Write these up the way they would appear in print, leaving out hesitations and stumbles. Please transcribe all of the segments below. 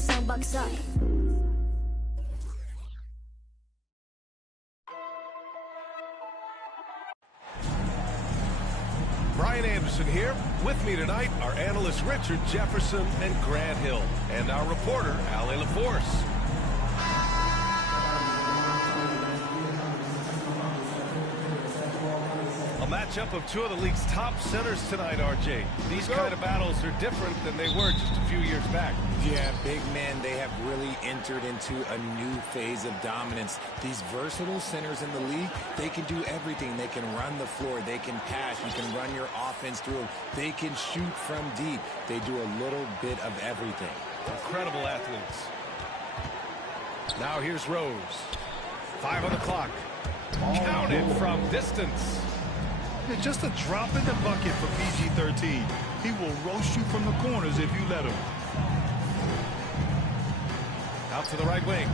항상 박살. Brian Anderson here. With me tonight are analysts Richard Jefferson and Grant Hill, and our reporter, Ali LaForce. A matchup of two of the league's top centers tonight, RJ. These kind of battles are different than they were just a few years back. Yeah, big men, they have really entered into a new phase of dominance. These versatile centers in the league, they can do everything. They can run the floor, they can pass, you can run your offense through them. They can shoot from deep. They do a little bit of everything. Incredible athletes. Now here's Rose. 5 on the clock. Count it from distance. Just a drop in the bucket for PG-13. He will roast you from the corners if you let him. Out to the right wing.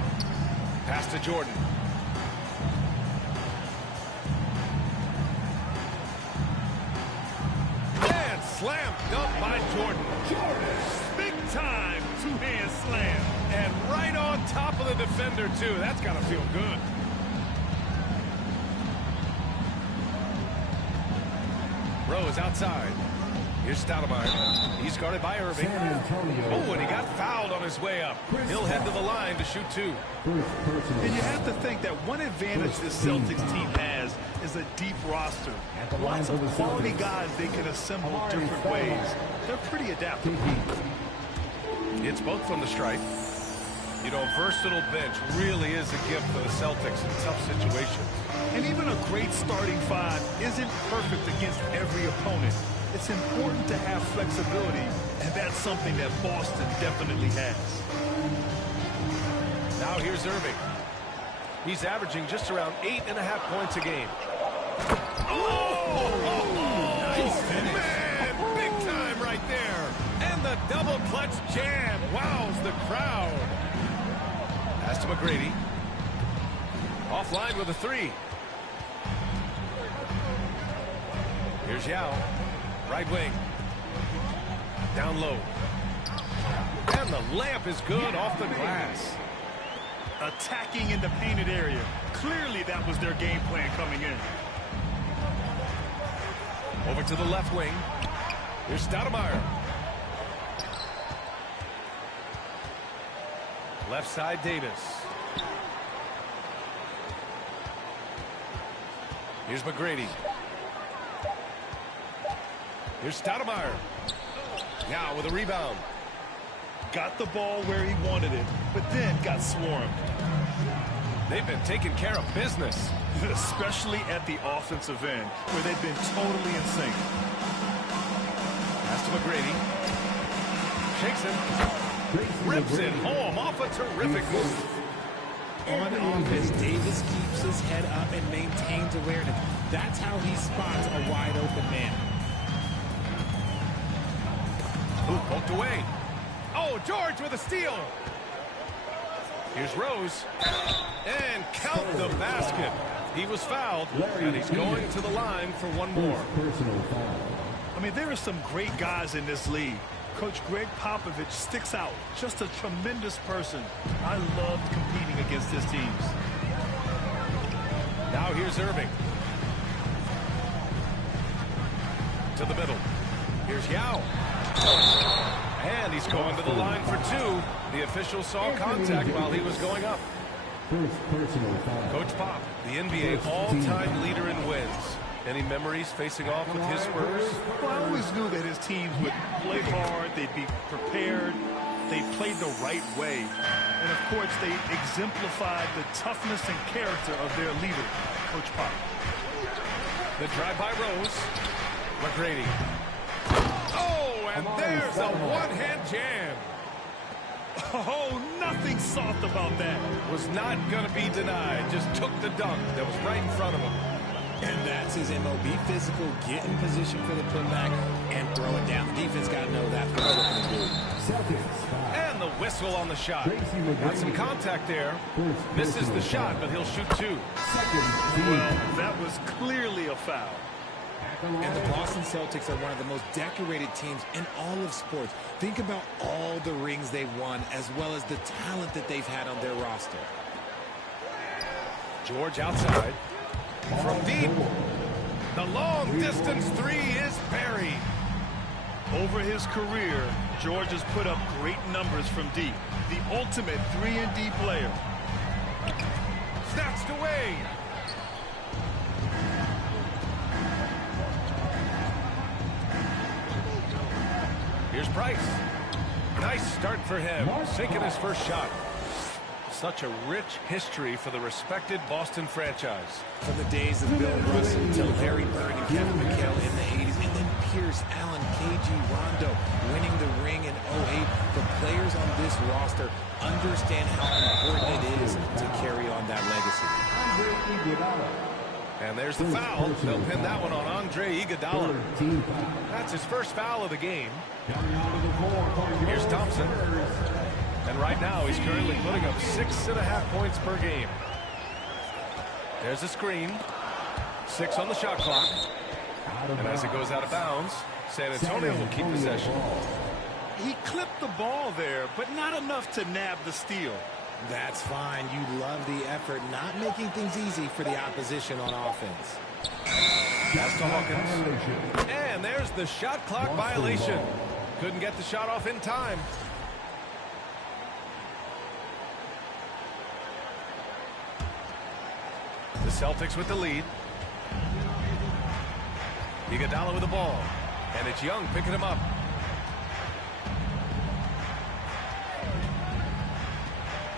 Pass to Jordan. And slam dunk by Jordan. Big time two-hand slam. And right on top of the defender, too. That's got to feel good. Rose outside. Here's Stoudemire. He's guarded by Irving. Oh, and he got fouled on his way up. He'll head to the line to shoot two. And you have to think that one advantage this Celtics team has is a deep roster. Lots of quality guys they can assemble different ways. They're pretty adaptable. It's both from the stripe. You know, a versatile bench really is a gift for the Celtics in tough situations. And even a great starting five isn't perfect against every opponent. It's important to have flexibility, and that's something that Boston definitely has. Now here's Irving. He's averaging just around 8.5 points a game. Nice finish. Man, big time right there. And the double clutch jam wows the crowd. Pass to McGrady. Offline with a three. Here's Yao. Right wing. Down low. And the layup is good off the glass. Attacking in the painted area. Clearly that was their game plan coming in. Over to the left wing. Here's Stoudemire. Left side, Davis. Here's McGrady. Here's Stoudemire. Now with a rebound. Got the ball where he wanted it, but then got swarmed. They've been taking care of business. Especially at the offensive end, where they've been totally in sync. Pass to McGrady. Shakes it. Rips it home off a terrific move. On offense, Davis keeps his head up and maintains awareness. That's how he spots a wide open man. Ooh, poked away. Oh, George with a steal. Here's Rose. And count the basket. He was fouled, and he's going to the line for one more. I mean, there are some great guys in this league. Coach Greg Popovich sticks out. Just a tremendous person. I loved competing against his teams. Now here's Irving. To the middle. Here's Yao. And he's going to the line for two. The official saw contact while he was going up. Coach Pop, the NBA all-time leader in wins. Any memories facing off with his Spurs? Well, I always knew that his teams would play hard, they'd be prepared, they played the right way. And, of course, they exemplified the toughness and character of their leader, Coach Pop. The drive by Rose. McGrady. Oh, and there's a one-hand jam. Oh, nothing soft about that. Was not going to be denied. Just took the dunk that was right in front of him. And that's his MOB physical, get in position for the putback and throw it down. The defense got to know that's what they're looking to do. And the whistle on the shot. Got some contact there. Misses the shot, but he'll shoot two. Well, that was clearly a foul. And the Boston Celtics are one of the most decorated teams in all of sports. Think about all the rings they've won, as well as the talent that they've had on their roster. George outside. From deep. The long-distance three is buried. Over his career, George has put up great numbers from deep. The ultimate 3-and-D player. Snatched away. Here's Price. Nice start for him, sinking his first shot. Such a rich history for the respected Boston franchise. From the days of Bill Russell to Larry Bird and Kevin McHale in the 80s, and then Pierce, Allen, KG, Rondo winning the ring in 08. The players on this roster understand how important it is to carry on that legacy. And there's the foul. They'll pin that one on Andre Iguodala. That's his first foul of the game. Here's Thompson. And right now, he's currently putting up 6.5 points per game. There's a screen. 6 on the shot clock. And as it goes out of bounds, San Antonio will keep possession. He clipped the ball there, but not enough to nab the steal. That's fine. You love the effort, not making things easy for the opposition on offense. Pass to Hawkins. And there's the shot clock violation. Couldn't get the shot off in time. The Celtics with the lead. Iguodala with the ball. And it's Young picking him up.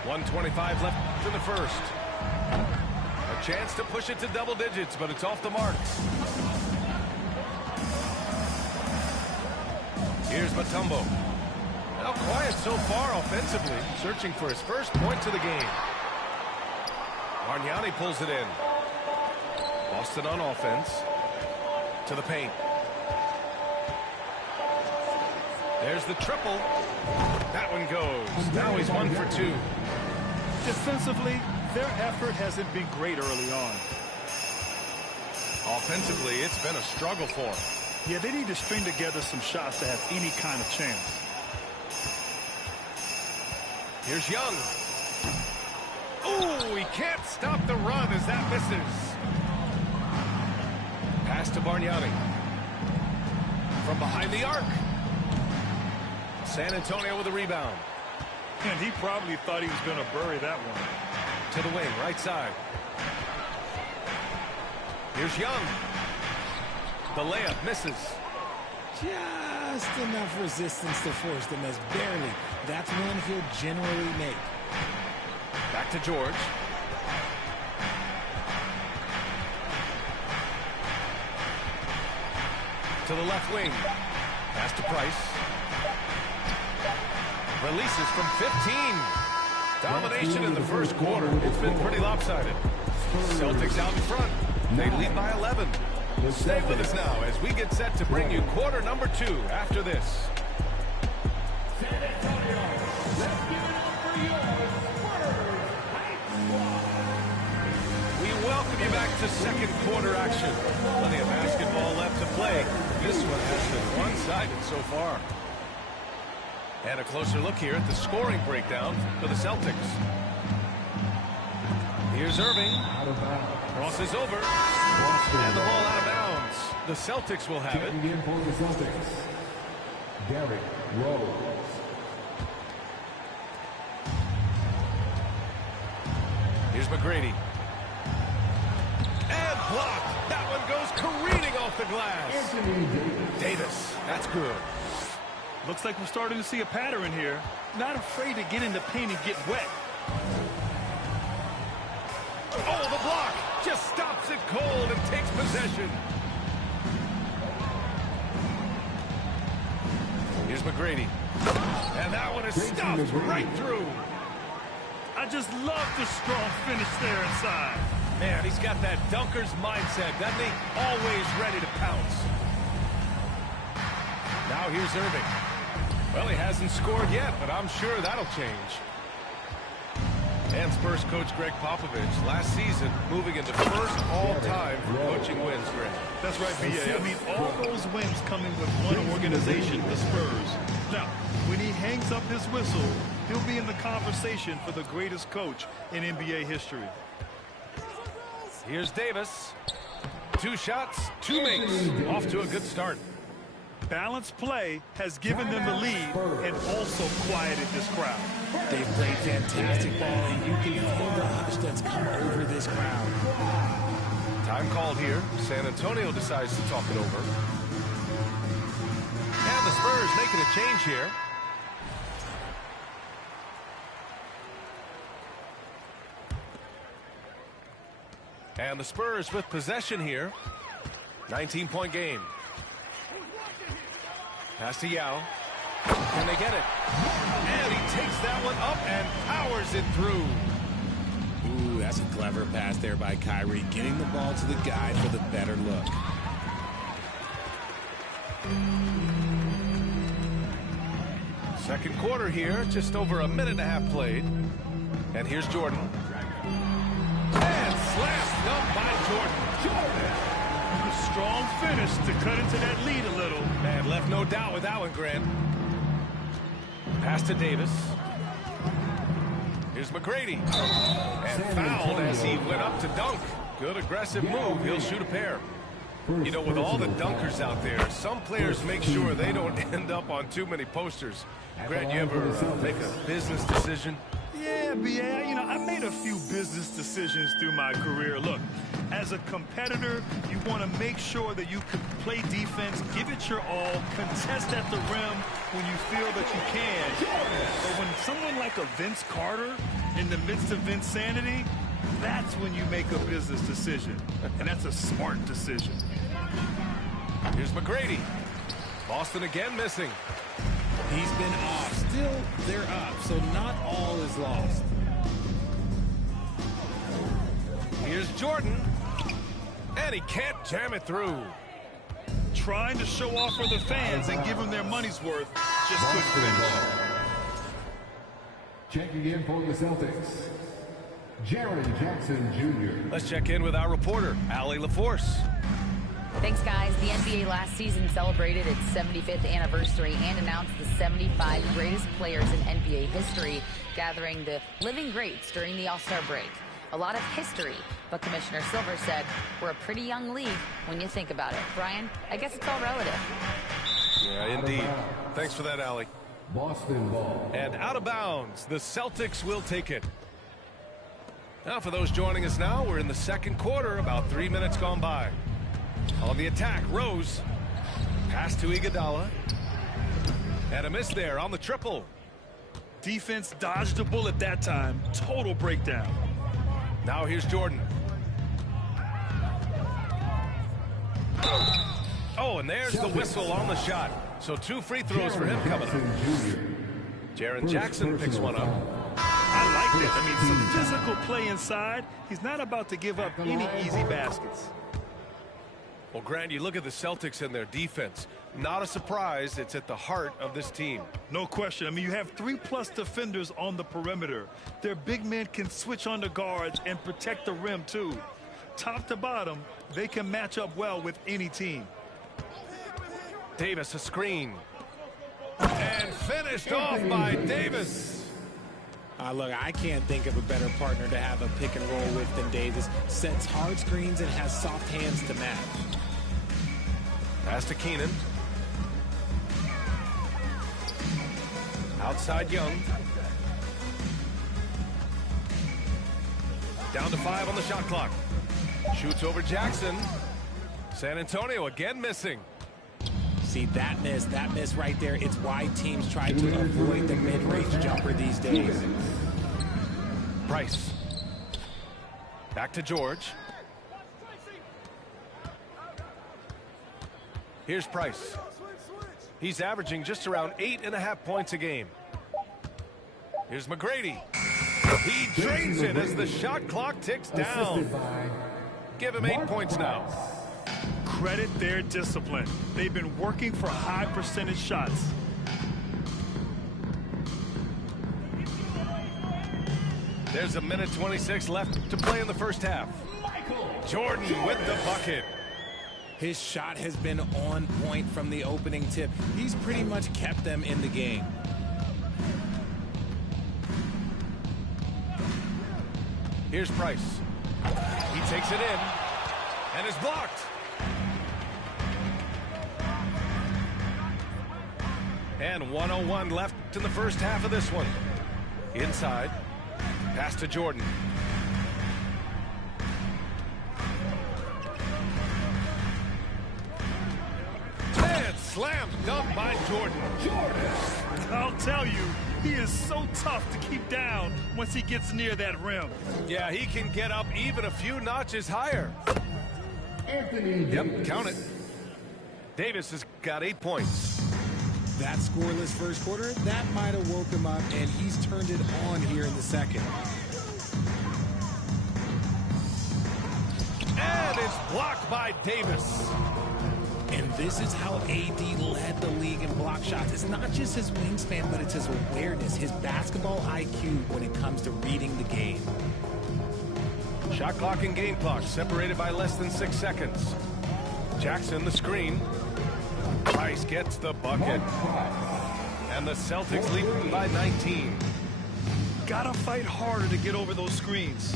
.125 left in the first. A chance to push it to double digits, but it's off the marks. Here's Mutombo. Now quiet so far offensively, searching for his first points of the game. Bargnani pulls it in. Boston on offense. To the paint. There's the triple. That one goes. Now he's 1 for 2. Defensively, their effort hasn't been great early on. Offensively, it's been a struggle for him. Yeah, they need to string together some shots to have any kind of chance. Here's Young. Ooh, he can't stop the run as that misses. Pass to Bargnani. From behind the arc. San Antonio with a rebound. And he probably thought he was going to bury that one. To the wing, right side. Here's Young. The layup misses. Just enough resistance to force the miss. Barely. That's one he'll generally make. Back to George. To the left wing. Pass to Price. Releases from 15. Domination in the first quarter. It's been pretty lopsided. Celtics out in front. They lead by 11. Stay with us now as we get set to bring you quarter number 2 after this. We welcome you back to second quarter action. Plenty of basketball left to play. This one has been one-sided so far. And a closer look here at the scoring breakdown for the Celtics. Here's Irving. Crosses over. And the ball out of bounds. The Celtics will have it. In for the Celtics, Derrick Rose. Here's McGrady. And blocked. That one goes careening off the glass. Davis. That's good. Looks like we're starting to see a pattern here. Not afraid to get in the paint and get wet. Oh, the block just stops it cold and takes possession. Here's McGrady. And that one is stuffed right through. I just love the strong finish there inside. Man, he's got that dunker's mindset, doesn't he? Always ready to pounce. Now here's Irving. Well, he hasn't scored yet, but I'm sure that'll change. And Spurs coach Greg Popovich last season moving into first all-time for coaching wins, Greg. That's right, B.A. I mean, all those wins coming with one organization, the Spurs. Now, when he hangs up his whistle, he'll be in the conversation for the greatest coach in NBA history. Here's Davis. 2 shots, 2 makes. Off to a good start. Balanced play has given them the lead and also quieted this crowd. They've played fantastic ball, and you can feel the hush that's come over this crowd. Time called here. San Antonio decides to talk it over. And the Spurs making a change here. And the Spurs with possession here. 19-point game. Pass to Yao. Can they get it? And he takes that one up and powers it through. Ooh, that's a clever pass there by Kyrie, getting the ball to the guy for the better look. Second quarter here, just over a minute and a half played. And here's Jordan. And slam dunk by Jordan. A strong finish to cut into that lead a little. And left no doubt with that one, Grant. Pass to Davis. Here's McGrady. And fouled as he went up to dunk. Good aggressive move. He'll shoot a pair. You know, with all the dunkers out there, some players make sure they don't end up on too many posters. Grant, you ever make a business decision? Yeah, B.A., you know, I made a few business decisions through my career. Look, as a competitor, you want to make sure that you can play defense, give it your all, contest at the rim when you feel that you can. But when someone like a Vince Carter in the midst of Vinsanity, that's when you make a business decision. And that's a smart decision. Here's McGrady. Boston again missing. He's been off. Still, they're up, so not all is lost. Here's Jordan. And he can't jam it through. Trying to show off for the fans and give them their money's worth. Just couldn't finish. Checking in for the Celtics, Jaren Jackson Jr. Let's check in with our reporter, Allie LaForce. Thanks, guys. The NBA last season celebrated its 75th anniversary and announced the 75 greatest players in NBA history, gathering the living greats during the All-Star break. A lot of history, but Commissioner Silver said we're a pretty young league when you think about it. Brian, I guess it's all relative. Yeah, indeed. Thanks for that, Allie. Boston ball. And out of bounds, the Celtics will take it. Now, for those joining us now, we're in the second quarter, about 3 minutes gone by. On the attack, Rose. Pass to Iguodala. And a miss there on the triple. Defense dodged a bullet that time. Total breakdown. Now here's Jordan. Oh, and there's the whistle on the shot. So 2 free throws for him coming up. Jaren Jackson picks one up. I like this. I mean, some physical play inside. He's not about to give up any easy baskets. Well, Grant, you look at the Celtics and their defense. Not a surprise, it's at the heart of this team. No question. I mean, you have 3+ defenders on the perimeter. Their big men can switch on the guards and protect the rim, too. Top to bottom, they can match up well with any team. Davis, a screen. And finished off by Davis. Look, I can't think of a better partner to have a pick and roll with than Davis. Sets hard screens and has soft hands to match. Pass to Keenan. Outside Young. Down to 5 on the shot clock. Shoots over Jackson. San Antonio again missing. See, that miss right there, it's why teams try to avoid the mid-range jumper these days. Price. Back to George. Here's Price. He's averaging just around 8.5 points a game. Here's McGrady. He drains it as the shot clock ticks down. Give him 8 points now. Credit their discipline. They've been working for high percentage shots. There's a minute 26 left to play in the first half. Jordan with the bucket. His shot has been on point from the opening tip. He's pretty much kept them in the game. Here's Price. He takes it in and is blocked. And 1:01 left in the first half of this one. Inside. Pass to Jordan. And slam dunk by Jordan. I'll tell you, he is so tough to keep down once he gets near that rim. Yeah, he can get up even a few notches higher. Anthony Davis. Yep, count it. Davis has got 8 points. That scoreless first quarter, that might have woke him up, and he's turned it on here in the second. And it's blocked by Davis. And this is how AD led the league in block shots. It's not just his wingspan, but it's his awareness, his basketball IQ when it comes to reading the game. Shot clock and game clock separated by less than 6 seconds. Jackson the screen. Price gets the bucket. And the Celtics lead by 19. Gotta fight harder to get over those screens.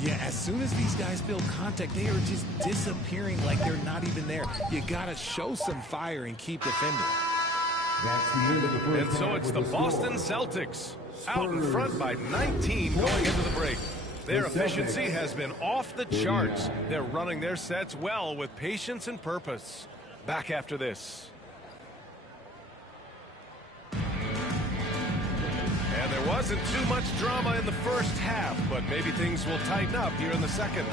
Yeah, as soon as these guys feel contact, they are just disappearing like they're not even there. You gotta show some fire and keep defending. That's the end of the first And so half it's with the the Boston score. Celtics out in front by 19 going into the break. Their efficiency has been off the charts. They're running their sets well with patience and purpose. Back after this. And there wasn't too much drama in the first half, but maybe things will tighten up here in the second.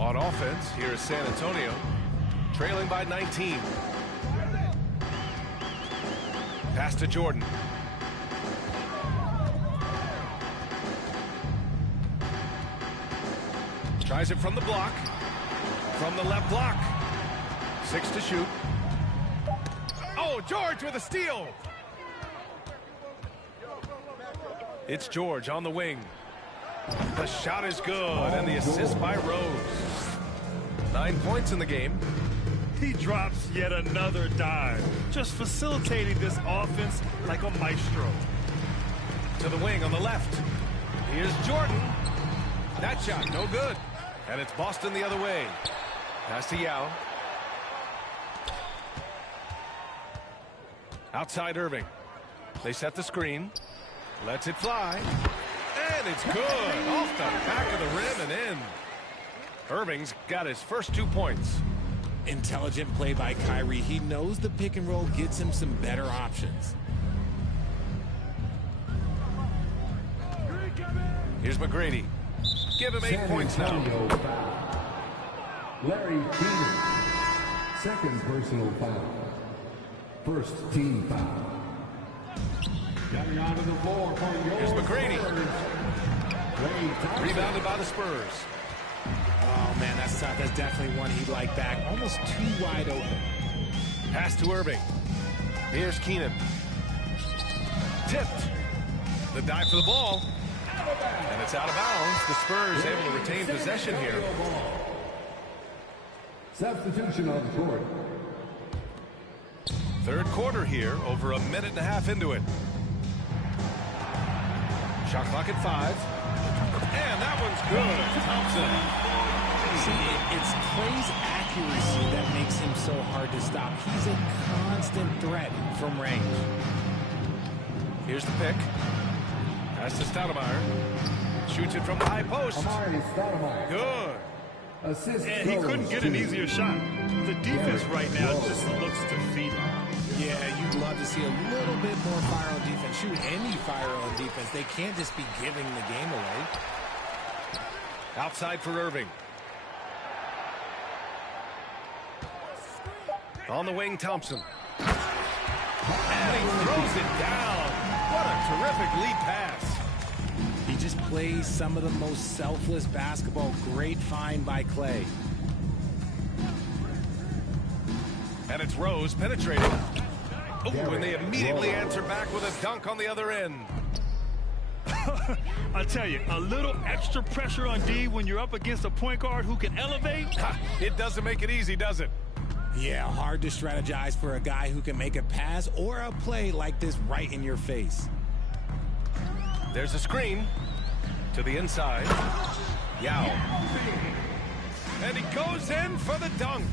On offense, here is San Antonio, trailing by 19. Pass to Jordan. Tries it from the block. From the left block. 6 to shoot. Oh, George with a steal. It's George on the wing. The shot is good, and the assist by Rose. 9 points in the game. He drops yet another dive, just facilitating this offense like a maestro. To the wing on the left. Here's Jordan. That shot, no good. And it's Boston the other way. Pass to Yao. Outside Irving. They set the screen. Lets it fly. And it's good. Off the back of the rim and in. Irving's got his first 2 points. Intelligent play by Kyrie. He knows the pick and roll gets him some better options. Here's McGrady. Give him 8 San points now. Antonio foul. Larry Keenan. Second personal foul. First team foul. Coming onto the floor for your Here's McGrady. Spurs. Rebounded by the Spurs. Oh, man, that's tough. That's definitely one he'd like back. Almost too wide open. Pass to Irving. Here's Keenan. Tipped. The dive for the ball. And it's out of bounds. The Spurs able to retain possession here. Substitution on the court. Third quarter here, over a minute and a half into it. Shot clock at 5. And that one's good. Thompson. See, it's Clay's accuracy that makes him so hard to stop. He's a constant threat from range. Here's the pick. Pass to Stoudemire. Shoots it from the high post. Amari Stoudemire. Good. Assist. And he couldn't get an easier shot. The defense right now just looks defeated. Yeah, you'd love to see a little bit more fire on defense. Shoot, any fire on defense. They can't just be giving the game away. Outside for Irving. On the wing, Thompson. And he throws it down. What a terrific lead pass. He just plays some of the most selfless basketball. Great find by Clay. And it's Rose penetrating. Oh, and they immediately answer back with a dunk on the other end. I tell you, a little extra pressure on D when you're up against a point guard who can elevate. It doesn't make it easy, does it? Yeah, hard to strategize for a guy who can make a pass or a play like this right in your face. There's a screen to the inside. Yao. And he goes in for the dunk.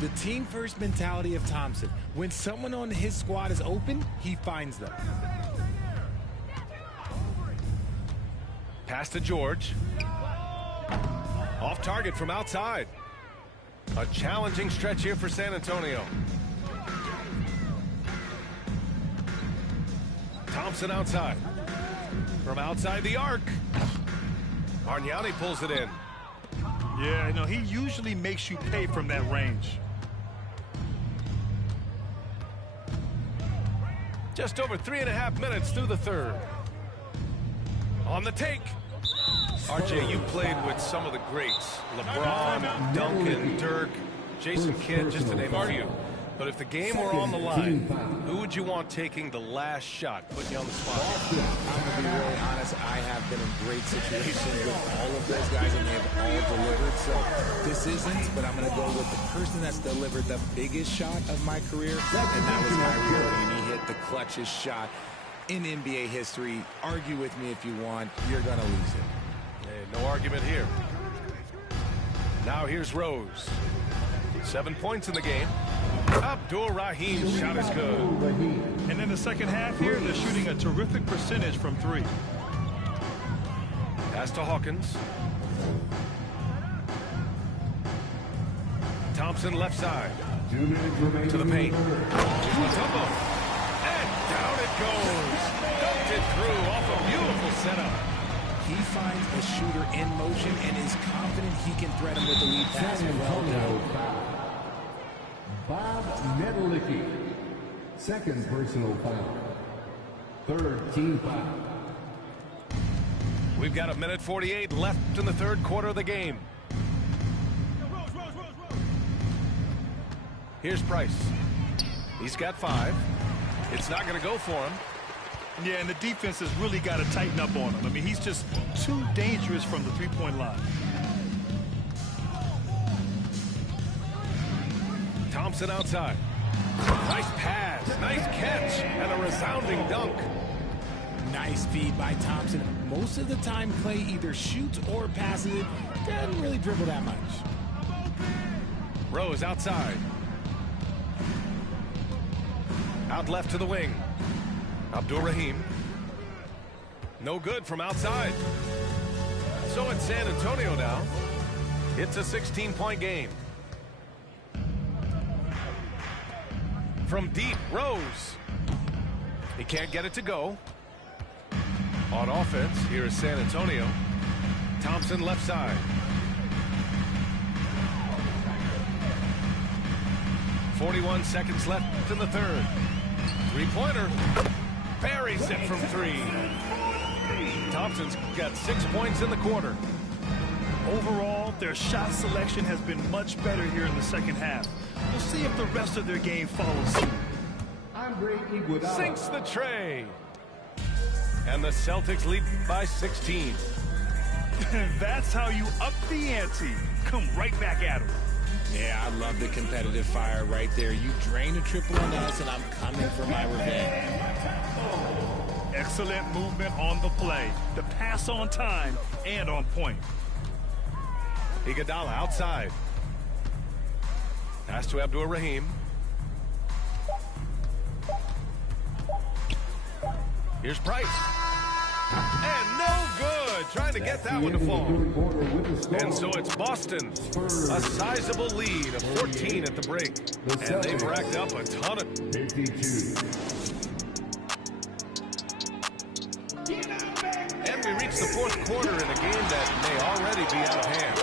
The team-first mentality of Thompson. When someone on his squad is open, he finds them. Pass to George. Off target from outside. A challenging stretch here for San Antonio. Thompson outside. From outside the arc. Argnani pulls it in. Yeah, you know, he usually makes you pay from that range. Just over 3.5 minutes through the third. On the take. RJ, you played with some of the greats. LeBron, Duncan, Dirk, Jason Kidd, just to name a few. But if the game were on the line, who would you want taking the last shot? Put you on the spot. I'm going to be really honest. I have been in great situations with all of those guys, and they have all delivered. So this isn't, but I'm going to go with the person that's delivered the biggest shot of my career, and that was Kyrie Irving. He hit the clutchest shot in NBA history. Argue with me if you want. You're going to lose it. Hey, no argument here. Now here's Rose. 7 points in the game. Abdul-Rahim's shot is good. And in the second half here, they're shooting a terrific percentage from three. Pass to Hawkins. Thompson left side. To the paint. Here's Mutombo. And down it goes. Dunked it through off a beautiful setup. He finds a shooter in motion and is confident he can threat him with the lead pass. Well done. Bob Nedelicki, second personal foul. Third team foul. We've got 1:48 left in the third quarter of the game. Here's Price. He's got 5. It's not going to go for him. Yeah, and the defense has really got to tighten up on him. I mean, he's just too dangerous from the three-point line. Thompson outside. Nice pass, nice catch, and a resounding dunk. Nice feed by Thompson. Most of the time, Clay either shoots or passes it. Doesn't really dribble that much. Rose outside. Out left to the wing. Abdul-Rahim. No good from outside. So it's San Antonio now. It's a 16-point game. From deep, Rose. He can't get it to go. On offense, here is San Antonio. Thompson left side. .41 seconds left in the third. Three-pointer. Buries it from 3. Thompson's got 6 points in the quarter. Overall, their shot selection has been much better here in the second half. We'll see if the rest of their game follows suit. Sinks the tray. And the Celtics lead by 16. That's how you up the ante. Come right back at them. Yeah, I love the competitive fire right there. You drain a triple on us, and I'm coming for my revenge. Excellent movement on the play. The pass on time and on point. Iguodala outside. Pass to Abdul-Rahim. Here's Price. And no good. Trying to get that one to fall. And so it's Boston. A sizable lead of 14 at the break. And they've racked up a ton of... 52. And we reach the fourth quarter in a game that may already be out of hand.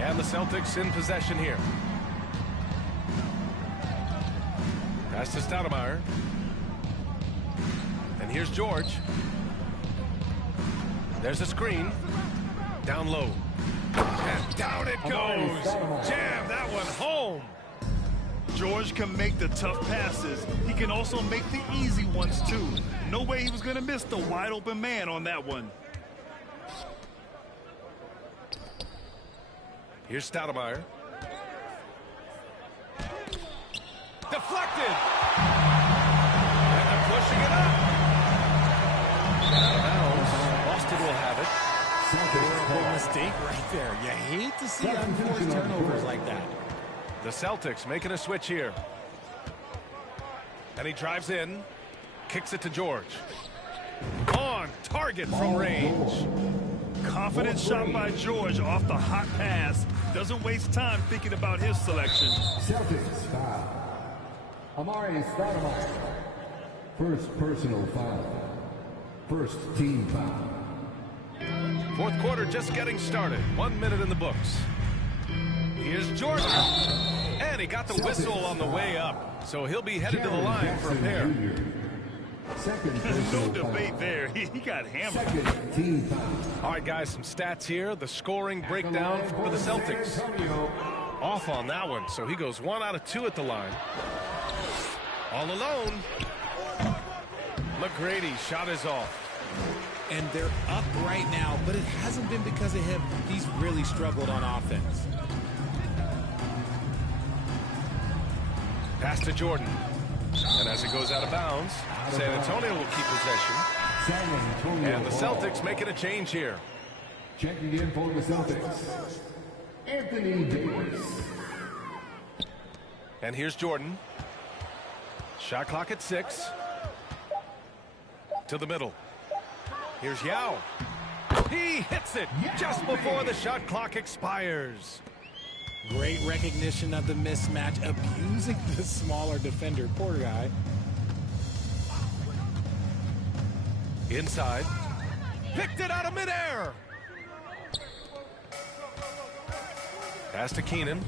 And the Celtics in possession here. Pass to Stoudemire. And here's George. There's a screen. Down low. And down it goes. Jam that one home. George can make the tough passes. He can also make the easy ones, too. No way he was going to miss the wide-open man on that one. Here's Stoudemire. Deflected. And they're pushing it up. Out of bounds. Boston will have it. Terrible mistake right there. You hate to see unforced turnovers like that. The Celtics making a switch here. And he drives in. Kicks it to George. On target from range. Confident shot by George off the hot pass. Doesn't waste time thinking about his selection. Celtics foul. Amari Stoudemire. First personal foul. First team foul. Fourth quarter just getting started. 1 minute in the books. Here's Jordan. And he got the whistle on the way up. So he'll be headed to the line for a pair. No debate there. He got hammered. Second team foul. All right, guys, some stats here. The scoring breakdown for the Celtics. Off on that one, so he goes 1 out of 2 at the line. All alone. McGrady shot is off. And they're up right now, but it hasn't been because of him. He's really struggled on offense. Pass to Jordan. And as it goes out of bounds, San Antonio will keep possession. And the Celtics making a change here. Checking in for the Celtics, Anthony Davis. And here's Jordan. Shot clock at 6. To the middle. Here's Yao. He hits it just before the shot clock expires. Great recognition of the mismatch, abusing the smaller defender. Poor guy. Inside. Picked it out of midair. Pass to Keenan.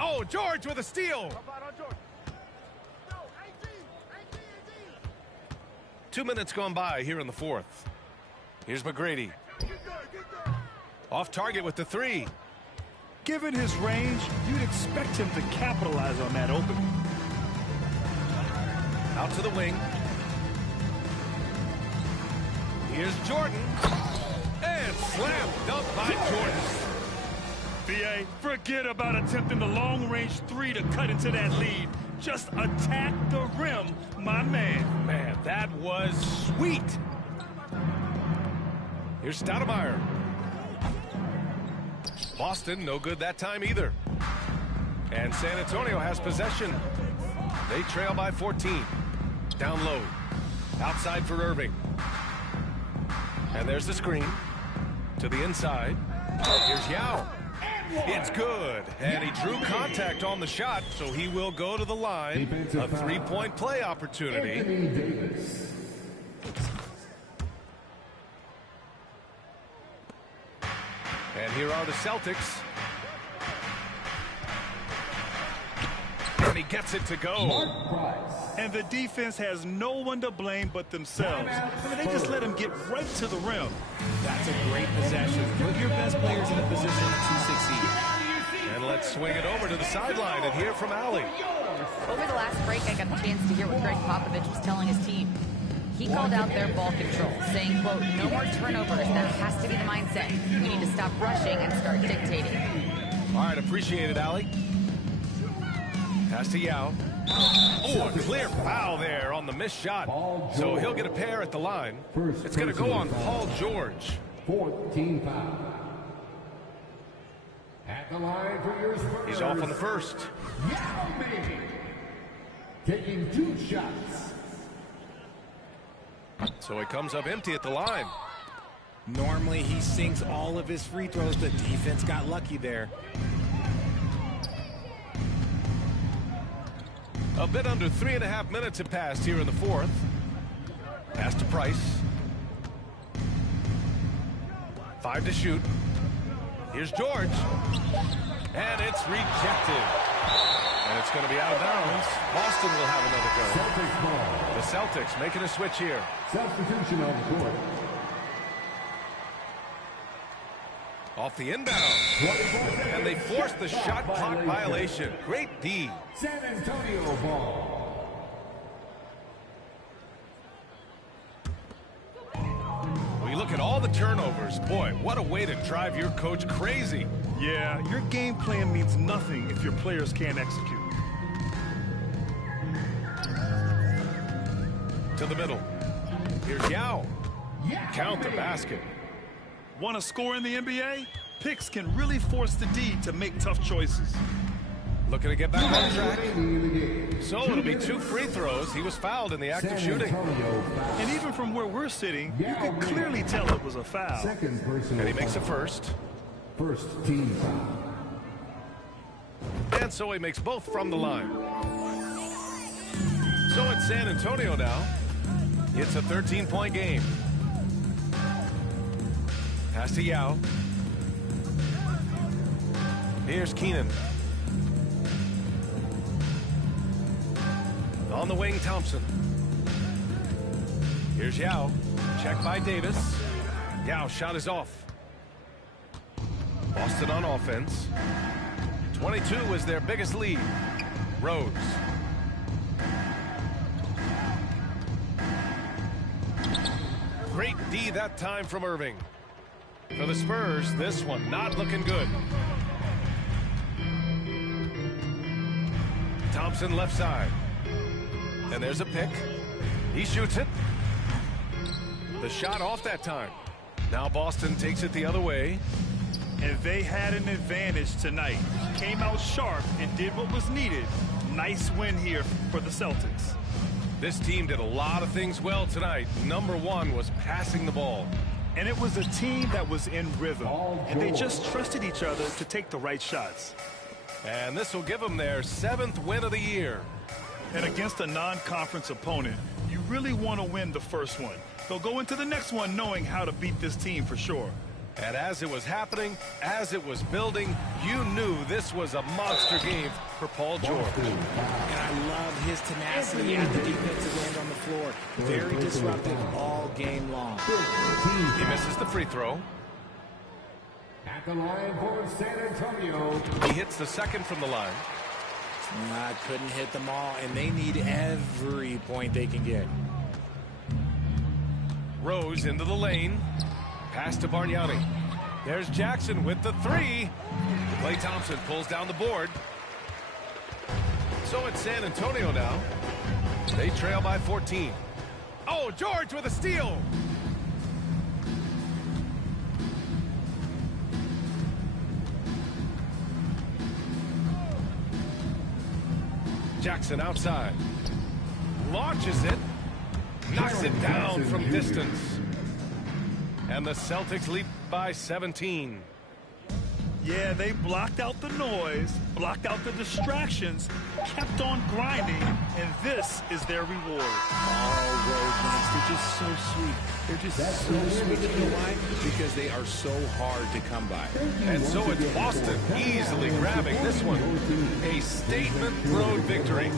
Oh, George with a steal. 2 minutes gone by here in the fourth. Here's McGrady. Off target with the 3. Given his range, you'd expect him to capitalize on that opening. Out to the wing. Here's Jordan. And slam dunk by Jordan. B.A., forget about attempting the long-range 3 to cut into that lead. Just attack the rim, my man. Man, that was sweet. Here's Stoudemire. Boston, no good that time either. And San Antonio has possession. They trail by 14. Down low. Outside for Irving. And there's the screen. To the inside. Here's Yao. It's good. And he drew contact on the shot, so he will go to the line. A 3-point play opportunity. Anthony Davis. And here are the Celtics. And he gets it to go. And the defense has no one to blame but themselves. I mean, they just let him get right to the rim. That's a great possession. Put your best players in a position to succeed. And let's swing it over to the sideline and hear from Allie. Over the last break, I got the chance to hear what Greg Popovich was telling his team. He called out their ball control, saying, quote, no more turnovers. That has to be the mindset. We need to stop rushing and start dictating. All right, appreciate it, Allie. Pass to Yao. Oh, a clear foul there on the missed shot. So he'll get a pair at the line. It's going to go on Paul George. 14 foul. At the line for your Spurs. He's off on the first. Yao Ming. Taking 2 shots. So he comes up empty at the line. Normally he sinks all of his free throws. The defense got lucky there. A bit under 3.5 minutes have passed here in the fourth. Pass to Price. 5 to shoot. Here's George. And it's rejected. And it's going to be out of bounds. Boston will have another go. Celtics ball. The Celtics making a switch here. Substitution on the court. Off the inbound. And they forced the shot clock violation. Great D. San Antonio ball. When you look at all the turnovers, boy, what a way to drive your coach crazy. Yeah, your game plan means nothing if your players can't execute. To the middle. Here's Yao. Count the basket. Want to score in the NBA? Picks can really force the D to make tough choices. Looking to get back on track. So it'll be 2 free throws. He was fouled in the act of shooting. And even from where we're sitting, you can clearly tell it was a foul. And he makes a first. First team foul. And so he makes both from the line. So it's San Antonio now. It's a 13-point game. Pass to Yao. Here's Keenan. On the wing, Thompson. Here's Yao. Check by Davis. Yao shot is off. Boston on offense. 22 is their biggest lead. Rose. Great D that time from Irving. For the Spurs, this one not looking good. Thompson left side. And there's a pick. He shoots it. The shot off that time. Now Boston takes it the other way. And they had an advantage tonight. Came out sharp and did what was needed. Nice win here for the Celtics. This team did a lot of things well tonight. Number one was passing the ball. And it was a team that was in rhythm. And they just trusted each other to take the right shots. And this will give them their 7th win of the year. And against a non-conference opponent, you really want to win the first one. They'll go into the next one knowing how to beat this team for sure. And as it was happening, as it was building, you knew this was a monster game for Paul George. And I love his tenacity at the defensive end on the floor. Very disruptive all game long. He misses the free throw. At the line for San Antonio. He hits the second from the line. Couldn't hit them all, and they need every point they can get. Rose into the lane. Pass to Bargnani. There's Jackson with the 3. Klay Thompson pulls down the board. So it's San Antonio now. They trail by 14. Oh, George with a steal. Jackson outside. Launches it. Knocks it down from distance. And the Celtics lead by 17. Yeah, they blocked out the noise, blocked out the distractions, kept on grinding, and this is their reward. Oh, road wins. They're just so sweet. They're just so sweet. You know why? Because they are so hard to come by. And so it's Boston easily grabbing this one. A statement road victory.